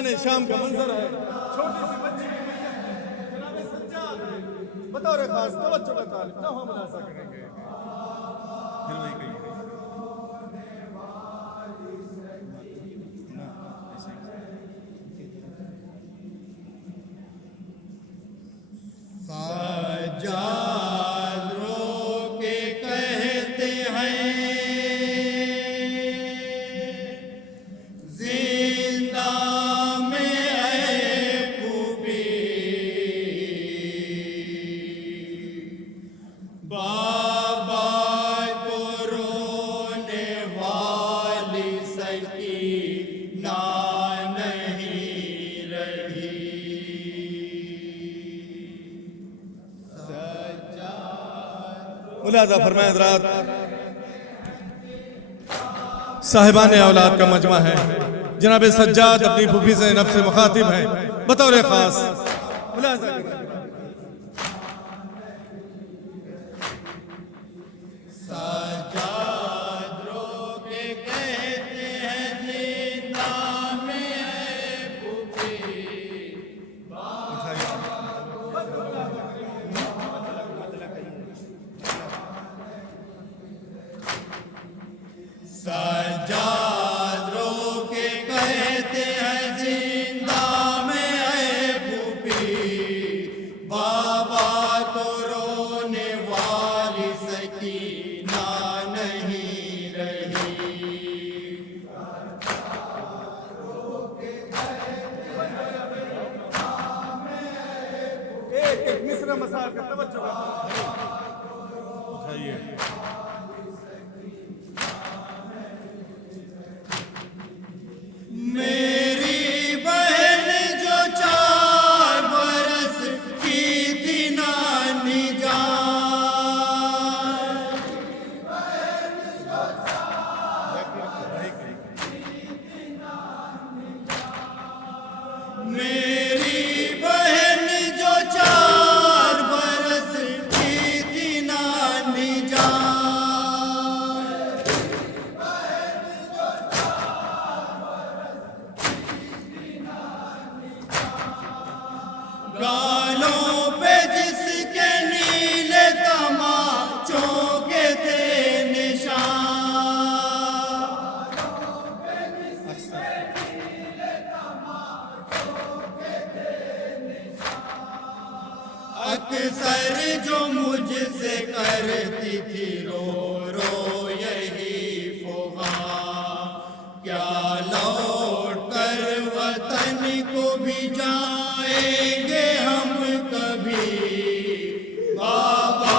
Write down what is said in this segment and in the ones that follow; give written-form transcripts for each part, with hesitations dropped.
मैदान शाम का मंजर है, छोटी सी बच्ची की मैयत है, जनाब सज्जाद है, बतौर खास तवज्जो का तालिब ना हो मुलाजा करेंगे। फिर वही कही सज्जाद रो के कहते हैं जिंदा में है खूबी, बाबा को रोने वाली सकीना नहीं रही। मुलाजा फरमाए हज़रात, साहिबान औलाद का मजमा है। जनाब सज्जाद अपनी फूफी से नफ्स मुखातिब हैं, बतौर खास मुलाजा करें। सज्जाद रो के कहते हैं जिंदा में है खूबी, सज्जाद रो के कहते हैं जिंदा में है खूबी, बाबा को रोने वाली सकीना नहीं रही। एक एक मिस्र मसाल का तवज्जो उठाइए। मेरी बहन जो 4 बरस की थी नानी जान, मेरी बहन जो 4 बरस की थी नानी जान, गालों पे जिसके नीले तमाचों के थे निशान, अक्सर जो मुझसे करती थी रो रो यही फुहार, क्या लौट कर वतन को भी जाएंगे हम कभी, बाबा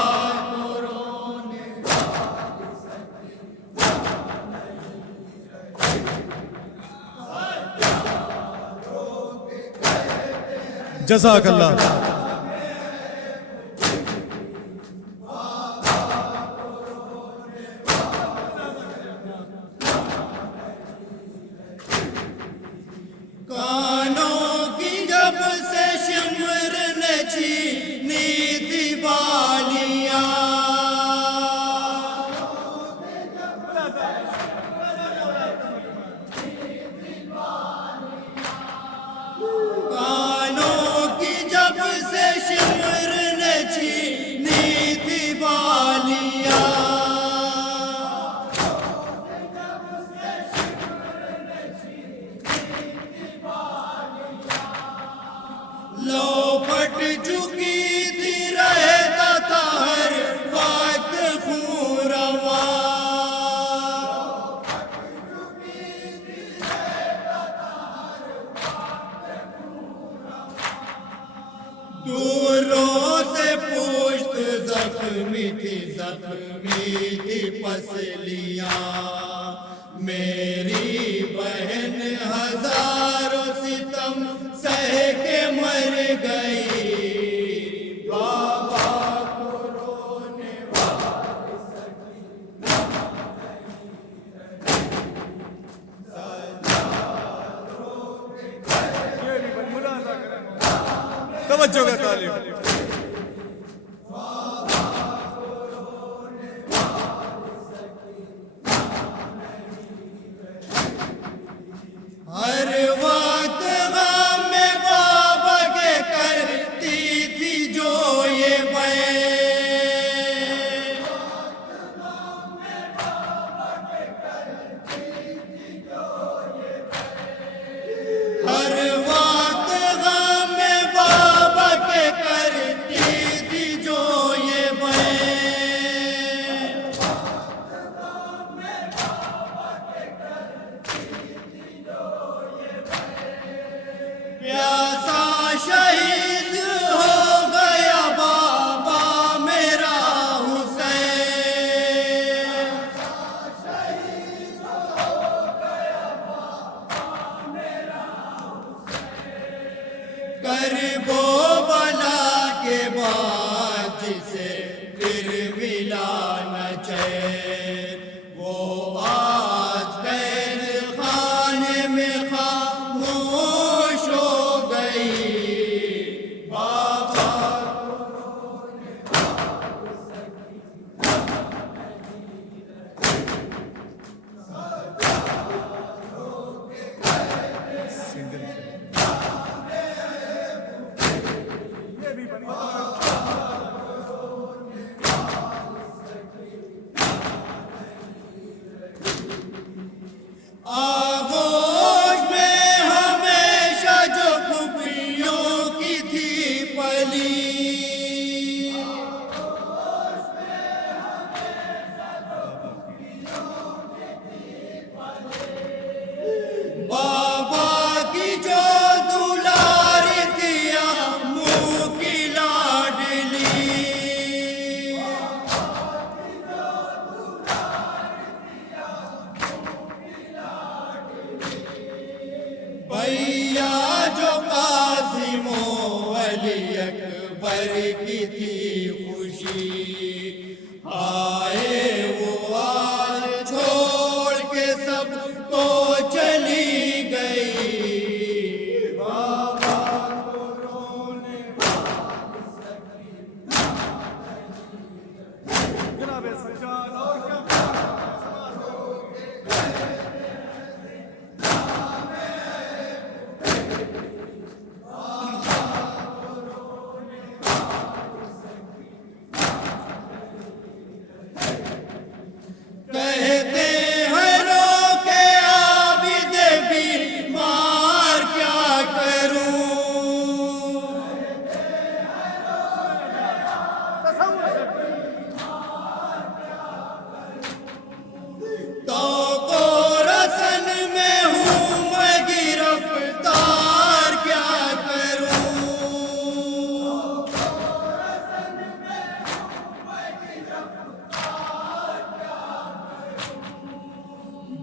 को रोने जज़ाकल्लाह। कानों की जब से शिमर ने छीनी थी बालियां, कानों की जब से शिमर ने छीनी थी बालियां, लौट चुकी थी रहता था हर वक्त खून रवा, दूरों से पुश्त जख्मी थी पसलियां, मेरी बहन हजारों सितम सह के मर गई, बाबा को रोने वाली सकीना तवज्जो का तालिब। हर वक्त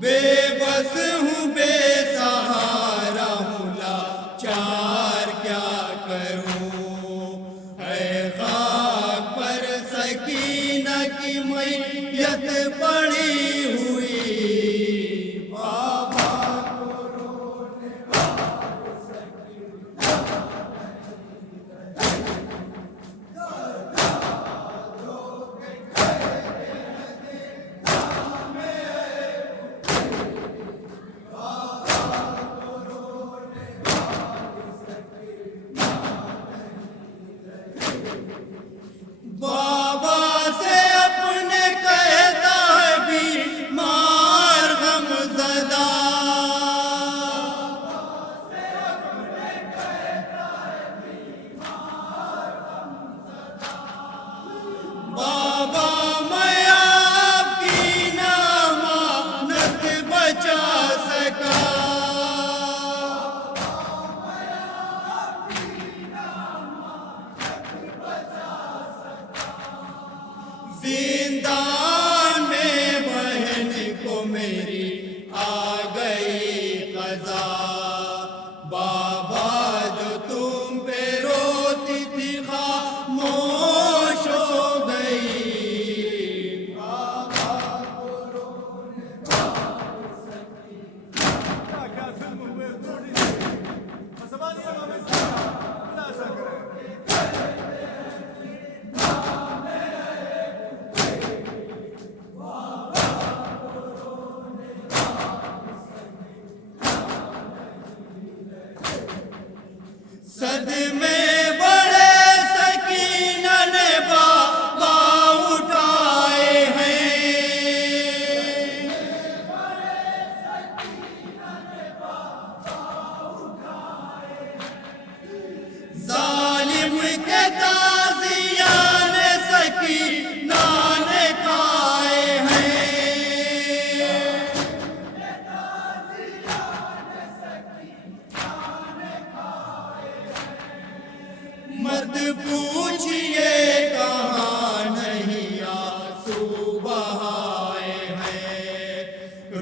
बेबस हूँ बेसहारा हूँ लाचार क्या करूँ। है खाक पर सकीना की मैयत पड़ी हुई। बाबा बाबा से अपने कहता है बीमार गमज़दा। बाबा मैं आपकी नामानत बचा सका। जिंदान में बहन को मेरी आ गई क़ज़ा। बाबा जो तुम पे रोती थी खामोश हो गई। क्या जुल्म हुए छोटी सी मसवानिया में खुलासा करें। सदमे बड़े सकीना ने बाबा उठाए हैं। जालिम के ताज़ियान सकीना ने खाए हैं। मत पूछिए कहाँ नहीं आंसू बहाए हैं।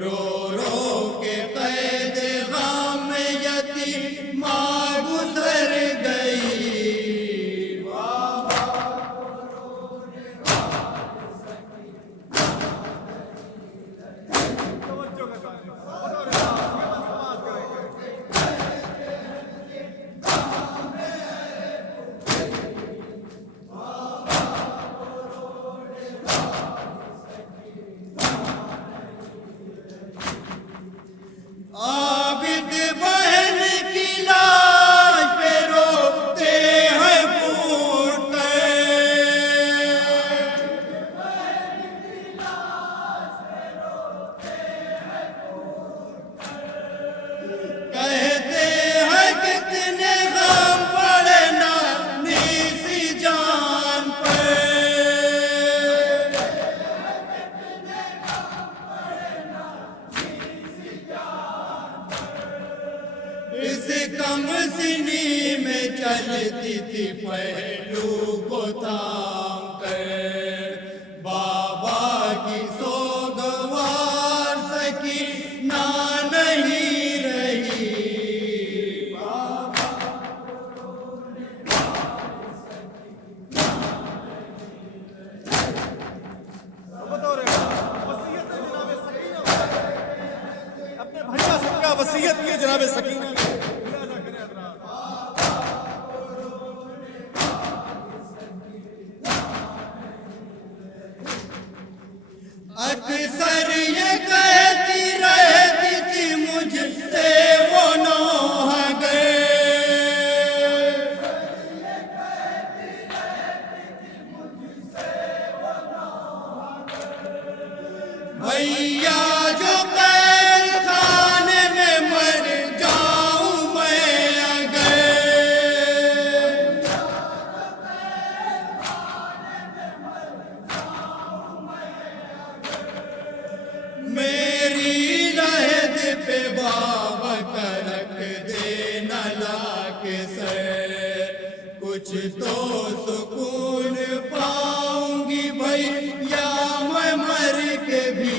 रो रो के कैद गम में यतीमा गुजर गई। तवज्जो का तालिब बतौर खास ये समाज करेंगे। आबिद बहन की लाश पे रोते हैं फूट कहते हैं कितने गम पड़े नानी सी जान पे। इस कम सिनी में चलती थी पहलू को थाम कर। बाबा की सोगवार सकीना नहीं रही। बतौर वसीयत जनाब सकीना अपने भैया से क्या वसीयत की जनाब सकीना ने मुलाजा करें हज़रात। अक्सर ये कहती रहती थी मुझसे वो नौह गए। भैया जो कैद खाने में मर जाऊं मैं अगर। मेरी रहद पे बाबा का रख देना लाके सर। कुछ तो सुकून पाऊंगी भैया मैं मर के भी।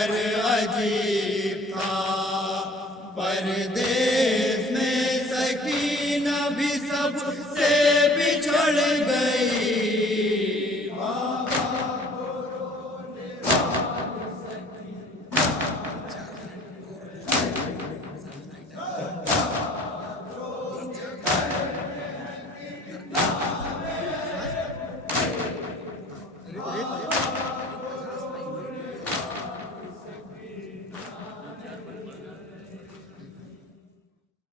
हर अजीज